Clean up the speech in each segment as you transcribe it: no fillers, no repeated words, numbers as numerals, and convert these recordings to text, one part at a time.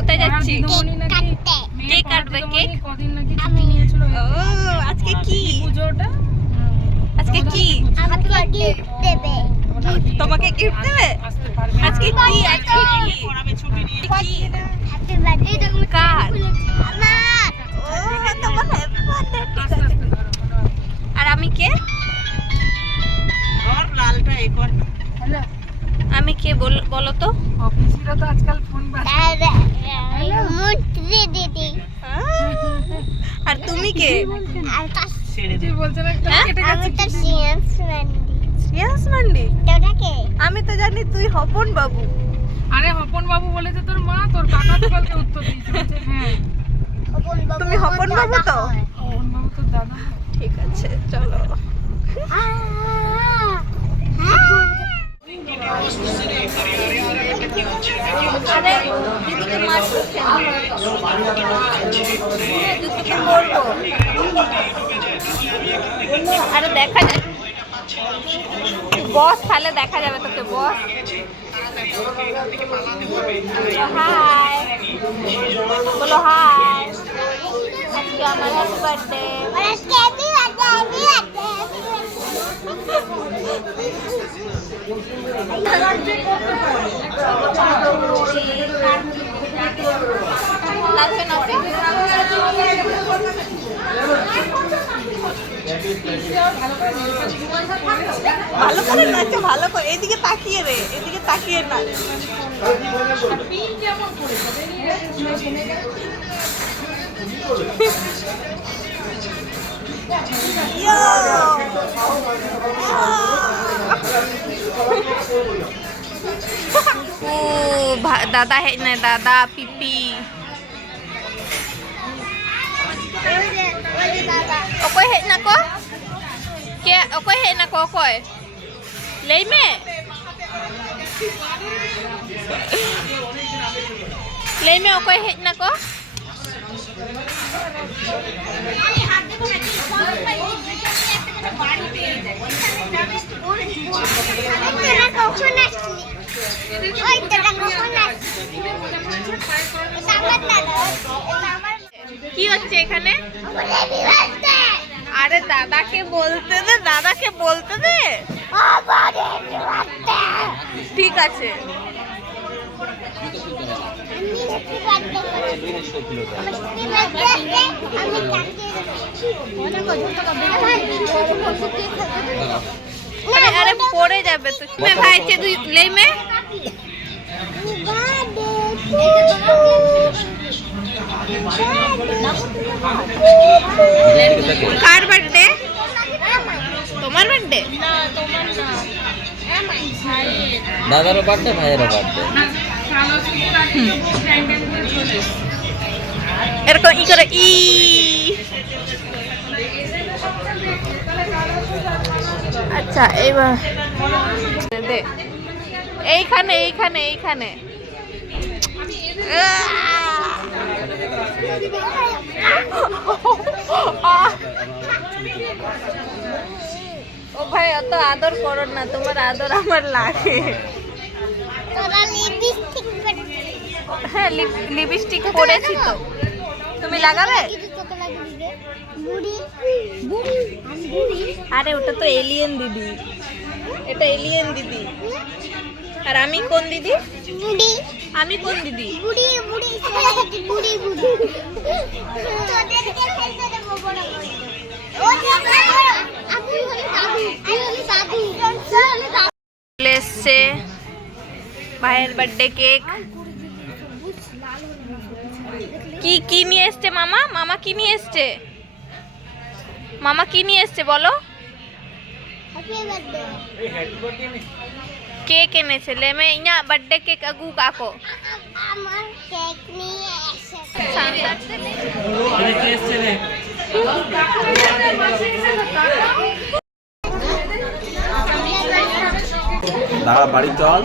কোথায় যাচ্ছি? কেক কাটবে। কেক ও আজকে কি পুজোটা? আজকে কি তোমাকে গিফট দেবে? আজকে কি? আজকে কি? কার? তোমার হ্যাপি বার্থডে। ঠিক আছে। আর আমি কে? আমি কে বলো তো? অফিসিরা তো আজকাল ফোন আর তুমি কে? আমি তো জানি তুই হপন বাবু। আরে হপন বাবু বলেছে তোর মা, তোর কাকা তো কালকে উত্তর দিয়েছে। হ্যাঁ তুমি হপন বাবু তো? হপন বাবু তোর দাদা। ঠিক আছে চলো। আরে দিদিকে মারছিস কেন? দিদিকে করবো। আরে দেখা যায় বস, তাহলে দেখা যাবে তোকে বস। হাই বলো হাই। আজকে আমার হ্যাপি বার্থডে। ভালো করে নাচো, ভালো করে। এদিকে তাকিয়ে রে, এদিকে তাকিয়ে নাচ। দাদা है ना, दादा पिपी ओकोय है ना को क्या? ओकोय है ना को ओकोय ले में ओकोय है ना को কি হচ্ছে এখানে? আরে দাদাকে বলতে দে, দাদাকে বলতে দে। ঠিক আছে। আরে পড়ে যাবে তো। ভাই তুই লে মে কার বার্থডে? তোমার বার্থডে? দাদারও বার্থডে, ভাইয়েরও বার্থডে। এরকম ই করে ই। আচ্ছা এইবার এইখানে এইখানে এইখানে ও ভাই অত আদর করো না, তোমার আদর আমার লাগে। হ্যাঁ লিপস্টিক পরেছি তো, তুমি লাগাবে? আরে ওটা তো এলিয়েন দিদি, এটা এলিয়েন দিদি। আর আমি কোন দিদি? আমি কোন দিদি? এসছে ভাইয়ের বার্থডে কেক। কি কি নিয়ে এসছে মামা? মামা কি নিয়ে এসছে? মামা কি নিয়ে এসছে বলো? কেক এনেছে। লেমে ইয়া বার্থডে কেক আগু কাকো আমার কেক নিয়ে এসেছে। দাঁড়া বাড়ি চল।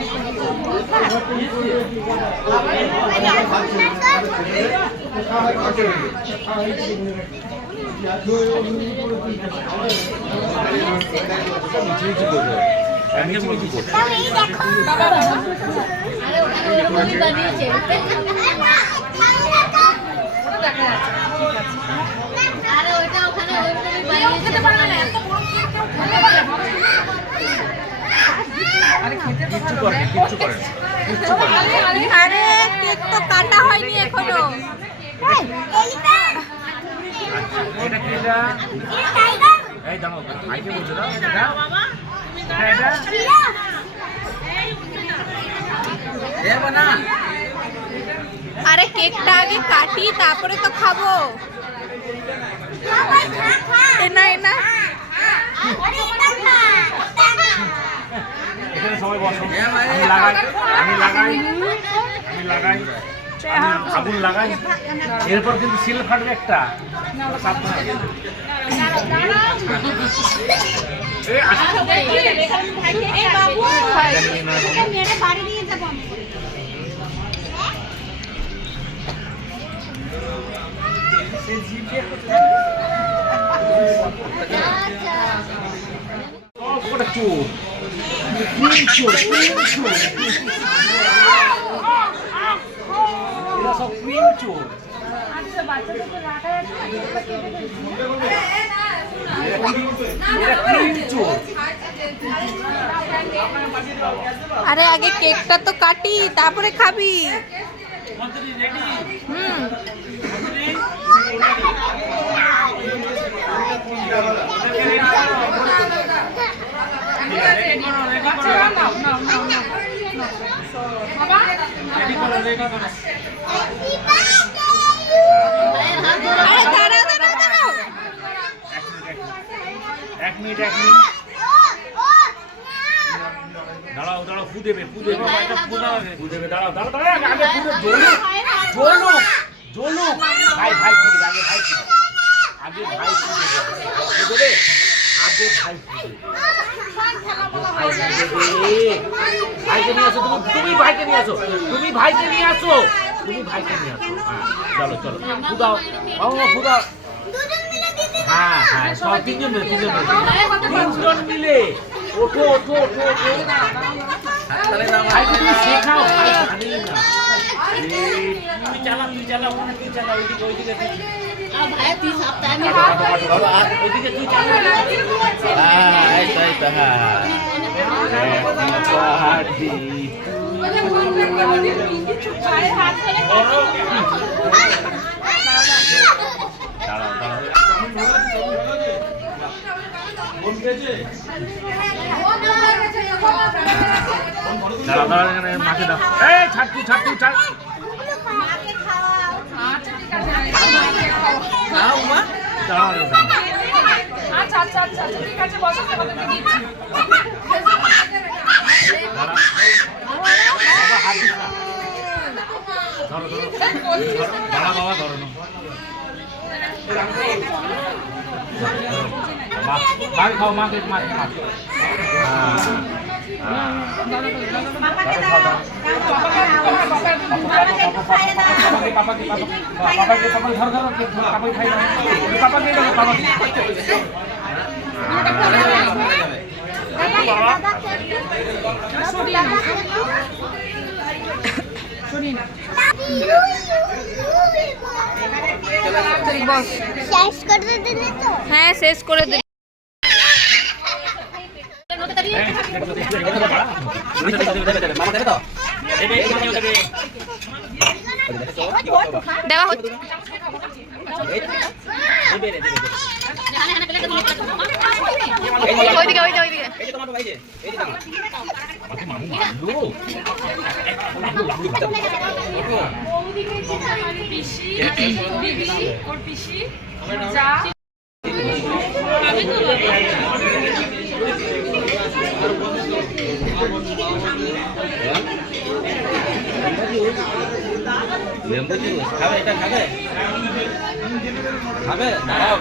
কিচ্ছু করে না, কিচ্ছু করে না, কিচ্ছু করে না। আরে কেক তো কাটা হয়নি এখনো। এটা কি এটা? এই দাঁড়াও, ভাইকে বলছো না এটা? এটা দেবো না। আরে কেকটা আগে কাটি তারপরে তো খাবো। এনা এনা এখানে সবাই বসো। আমি লাগাই আগুন লাগাই, এরপর কিন্তু সিল ফাটবে একটা। সাবধানে। এই আসো। সবকটা চোর, চোর, চোর। এরা সব ক্রিম চোর। এরা ক্রিম চোর। আরে আগে কেকটা তো কাটি তারপরে খাবি। হুম আরে দাঁড়াও দাঁড়াও দাঁড়াও। এক মিনিট দাঁড়াও দাঁড়াও, ফু দেবে ফু দেবে, দাঁড়াও দাঁড়াও দাঁড়াও, আগে ফু দেবে। জ্বলুক ভাই ফু দেবে, আগে ভাই ফু দেবে, আগে ভাই ফু দেবে। ভাইকে নিয়ে আসো, তুমি ভাইকে নিয়ে আসো, তুমি ভাইকে নিয়ে আসো। হ্যাঁ চলো ফু দাও, ফু দাও। হ্যাঁ সব তিনজন মিলে ওঠো। ভাইকে তুমি শেখাও, ভাই জানেই না। তুই চালা ওইদিকে ওইদিকে তুই চালা। দাঁড়াও মাকে দাও। এই ছাড়। আচ্ছা ঠিক আছে, বসো, তোমাদেরকে দিচ্ছি। দাঁড়া বাবা, ধরো না। মাকে খাও, মাকে হ্যাঁ শেষ করে দিই। দেওয়া হচ্ছে। ওইদিকে পিসি, দিদি, ওর পিসি, যা। লেম্বু জুস খাবে, এটা খাবে দাঁড়াও।